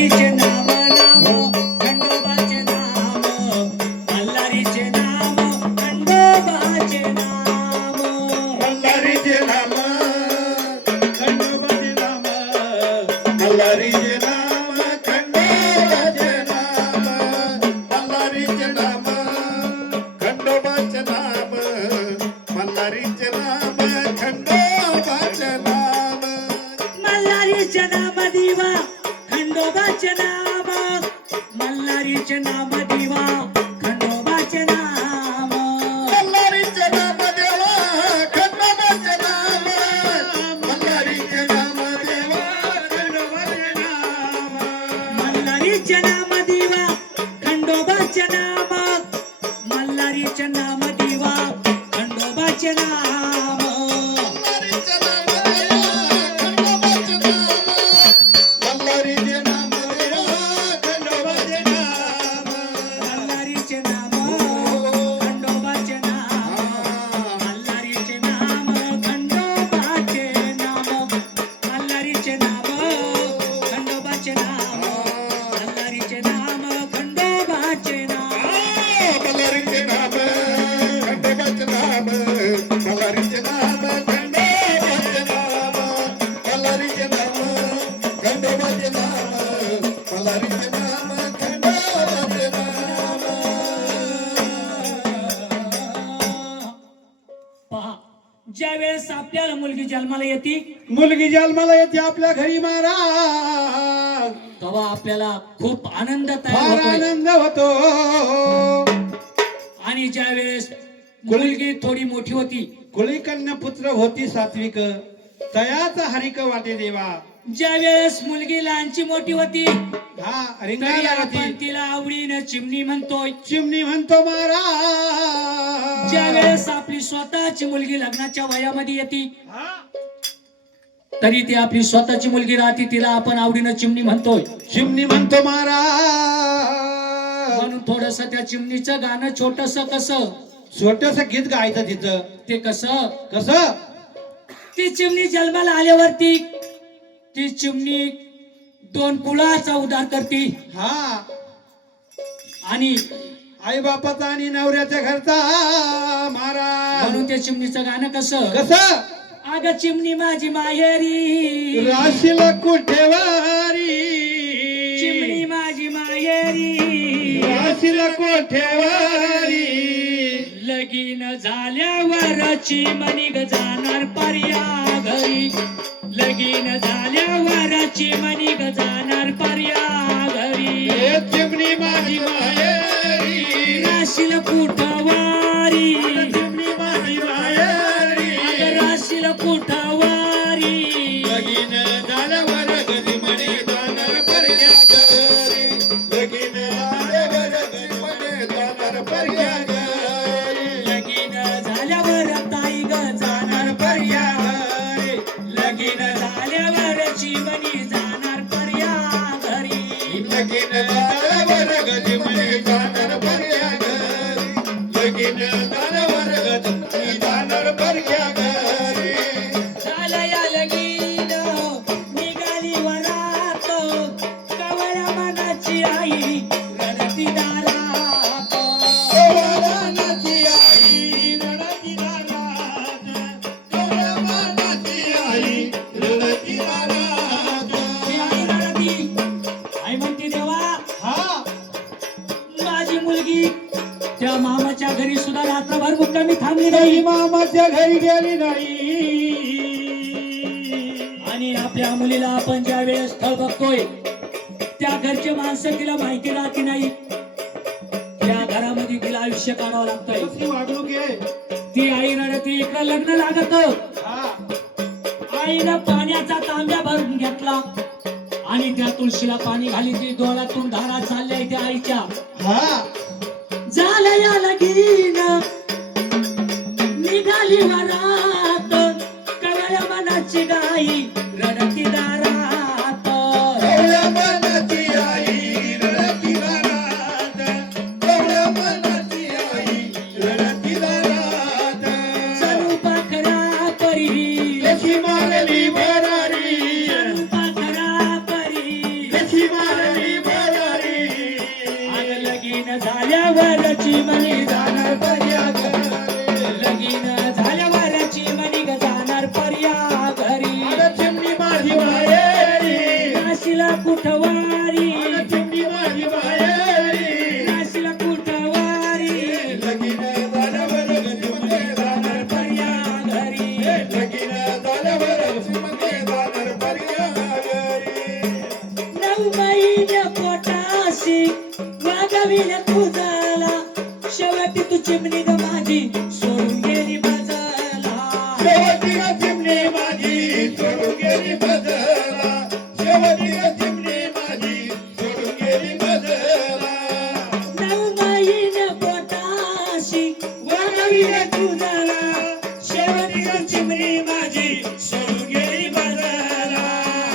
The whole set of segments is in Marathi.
मल्हारीचे नाम नाम खंडोबाचे नाम मल्हारीचे नाम खंडोबाचे नाम मल्हारीचे नाम खंडोबाचे नाम मल्हारीचे नाम खंडोबाचे नाम मल्हारीचे नाम खंडोबाचे नाम मल्हारीचे नाम खंडोबाचे नाम मल्हारीचे नाम दिवा खंडोबाचे नाम मल्हारीचे नाम दिवा खंडोबाचे नाम मल्हारीचे नाम देवा खंडोबाचे नाम मल्हारीचे नाम देवा खंडोबाचे नाम मल्हारीचे नाम दिवा खंडोबाचे नाम मल्हारीचे नाम दिवा खंडोबाचे नाम मल्हारीचे नाम देवा खंडोबाचे नाम मल्हारीचे नाम देवा खंडोबाचे नाम मल्हारीचे नाम खंडोबाचे नाम मल्हारीचे नाम खंडोबाचे नाम मल्हारीचे नाम खंडोबाचे नाम मल्हारीचे नाम खंडोबाचे नाम मल्हारीचे नाम खंडोबाचे नाम मल्हारीचे नाम खंडोबाचे नाम मल्हारीचे नाम खंडोबाचे नाम मल्हारीचे नाम खंडोबाचे नाम पहा ज्यावेळेस आपल्याला मुलगी जन्माला येते मुलगी जन्माला येते आपल्या घरी महाराज तेव्हा आपल्याला खूप आनंद तयार फार होतोय आनंद होतो आणि ज्यावेळेस मुलगी थोडी मोठी होती कुळी कन्या पुत्र होती सात्विक तयाचा हरिक वाटे देवा ज्यावेळेस मुलगी लहानची मोठी होती हा तरी रिंगाला आपण होती तिला आवडीनं चिमणी म्हणतोय चिमणी म्हणतो महाराज ज्यावेळेस आपली स्वतःची मुलगी लग्नाच्या वयामध्ये येते हा, तरी ती आपली स्वतःची मुलगी राहते तिला आपण आवडीनं चिमणी म्हणतोय चिमणी म्हणतो महाराज म्हणून थोडस त्या चिमणीचं गाणं छोटस कसं छोटस गीत गायचं तिचं ते कसं कसं ती चिमणी जन्माला आल्यावरती ती चिमणी दोन कुळाचा उद्धार करते हा आणि आई बापाचा आणि नवऱ्याच्या घरचा महाराज म्हणून त्या चिमणीचं गाणं कसं कसं अग चिमणी माझी माहेरी राशीला कोठेवारी चिमणी माझी माहेरी राशीला कोठेवारी लगीन झाल्यावर चिमणी ग जाणार पर्या घरी लगीन झाल्यावर चिमणी ग जाणार पर्या घरी हे चिमणी माझी माहेरी राशील कुठवारी चिमणी माझी माहेरी राशील कुठवारी लगीन झाल्यावर गजमणी जाणार पर्या घरी लगीन झाल्यावर गजमणी जाणार पर्या घरी लगीन झाल्यावर ताई ग जाणार पर्या घरी लगीन झाल्यावर चिमणी जाणार पर्या घरी लगीन झाल्यावर गजमणी जाणार पर्या घरी लगीन झाल्यावर गजमणी जाणार पर्या घरी झालं या लगीन निघाली वरात कवळ्या मनाची आई रडती दारात कवळ्याची आई रडती दारात कवळ्याची आई रडती दारात ती आई रडती आई म्हणती देवा हा माझी मुलगी त्या मामाच्या घरी सुद्धा रात्रभर मुक्कामी थांबली नाही नाही मामाच्या घरी गेली नाही आणि आपल्या मुलीला आपण ज्या वेळेस स्थळ बघतोय त्या घरचे माणसं तिला माहिती राहते नाही त्या घरामध्ये तिला आयुष्य काढावं लागतंय कशी वागणूक आहे ती आई रडती इकडं लग्न लागत हा आईनं पाण्याचा तांब्या भरून घेतला आणि त्या तुळशीला पाणी घाली ती डोळ्यातून धारा चालल्या त्या आईच्या हा झालं या लगीन निघाली वरात कवळ्या मनाची गाई रडती दारात कवळ्या मनाची आई रडती दारात कवळ्या मनाची आई रडती दारात चलू पाखरा परी कशी मारली भरारी चलू पाखरा परी कशी मारली चिमणी जाणार पर्या लगीन झाल्यावर चिमणी ग जाणार पर्या घरी अगं चिमणी माझी माहेरी नाशिला कुठवारी चिमणी माझी माहेरी नाशिला कुठवारी लगीन झाल्यावर चिमणी जाणार पर्या घरी लगीन झाल्यावर चिमणी जाणार पर्या घरी 9 महिने पोटाशी वागविले तुझाला शेवटी तू चिमणी ग माझी सोडून गेली बाजाला शेवटी चिमणी माझी सोडून गेली बदला शेवटी चिमणी माझी सोडून गेली बदला 9 महिने पोटाशी वागविले तुझाला शेवटी ग चिमणी माझी सोडून गेली बाजाला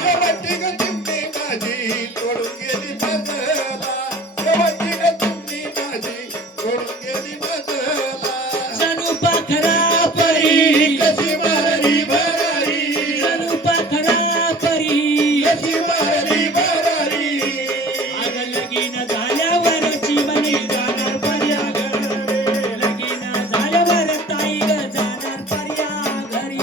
शेवटी चिमणी माझी सोडून गेली बदला शेवटी चिमणी माझी सोडून गेली बदला जणू पाखरा परी कशी मारली भरारी जणू पाखरा परी कशी मारली भरारी अग लगीन झाल्यावर चिमणी जाणार पर्या घरी लगीन झाल्यावर ताई ग जाणार पर्या घरी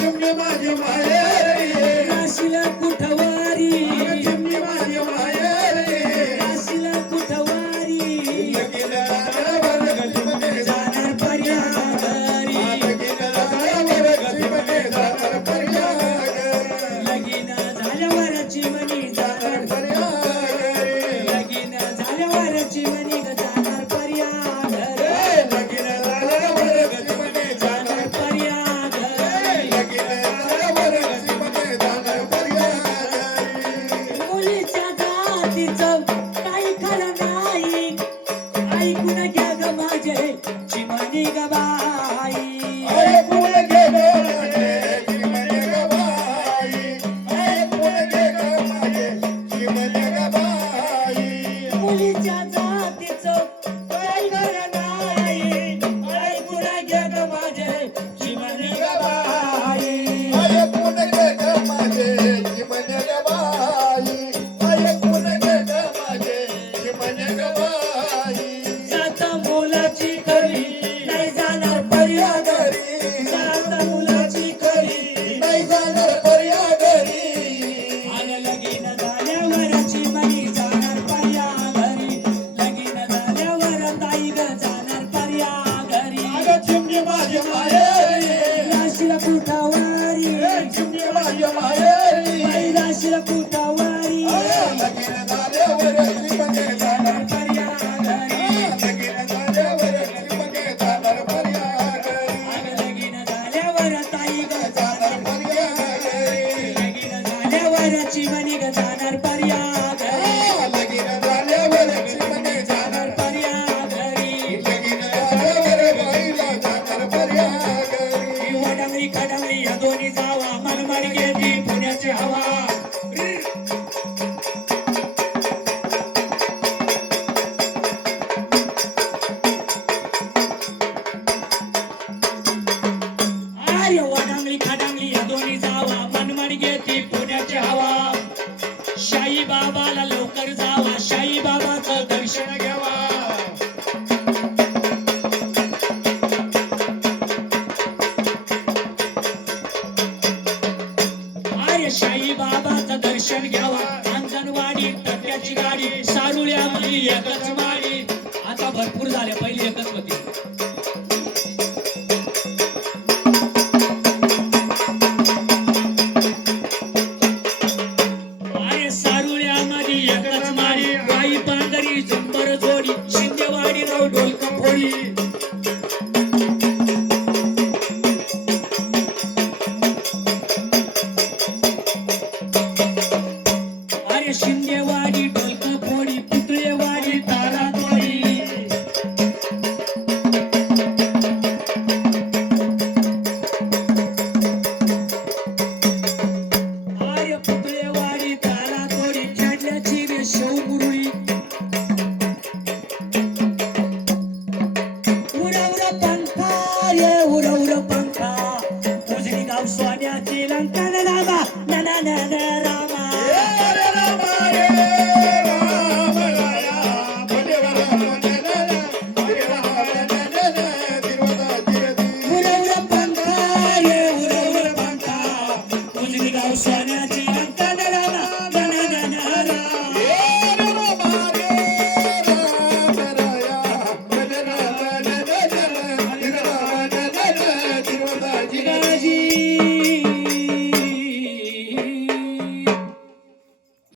चिमणी माझी माहेरी नाशिला कुठवारी चिमणी माझी माहेरी नाशिला कुठवारी लगीन झाल्यावर चिमणी जाणार पर्या घरी लगीन झाल्यावर चिमणी जाणार पर्या घरी लगीन झाल्यावर चिमणी जाणार पर्या घरी लगीन झाल्यावर चिमणी ग जाणार पर्या घरी लगीन झाल्यावर चिमणी जाणार पर्या घरी लगीन झाल्यावर चिमणी जाणार पर्या घरी मुलीच्या जातीचं काही खरं नाही ऐकून घ्या ग माझे चिमणी ग बाई ऐकून घे ग माझे चिमणी ग बाई ऐकून घे ग माझे चिमणी ग बाई मुलीच्या जातीचं काही खरं नाही ऐकून घ्या ग माझे चिमणी ग बाई ऐकून घे ग माझे चिमणी ग बाई ऐकून घे ग माझे चिमणी ग बाई जाता मुलाची खरी नाही जाणार पर्या घरी जाता मुलाची खरी नाही जाणार पर्या घरी आग लगीन झाल्यावर चिमणी जाणार पर्या घरी लगीन झाल्यावर ताई ग जाणार पर्या घरी अगं चिमणी माझी माहेरी नाशिला कुठवारी चिमणी माझी माहेरी बाई नाशिला कुठवारी लगीन झाल्यावर चिमणी जाणार पर्या घरी लगीन झाल्यावर चिमणी जाणार पर्या घरी आग लगीन झाल्यावर ताई ग जाणार जाणार पर्या घरी लगीन झाल्यावर चिमणी ग जाणार पर्या घरी लगीन झाल्यावर चिमणी जाणार पर्या घरी लगीन झाल्यावर बाईला जाणार पर्या घरी वडंगली खडंगली या दोन्ही जावा मनमाड गेली पुण्याची हवा अरे वडंगली खडंगली या दोन्ही जावा मनमाड गेली पुण्याची हवा शाही बाबाला लवकर जावा शाही बाबाचं दर्शन घ्यावा आर्य शाही बाबाचं दर्शन घ्यावा अंजनवाडी टक्क्याची गाडी सारुळ्यामध्ये एकच माडी आता भरपूर झाले पहिली एकच होती आर्य सारुळ्यामध्ये एकच माडी बाई पांढरी झुंबर जोडी शिंदेवाडी राव ढोलका फोडी अरे शिंदेवाडी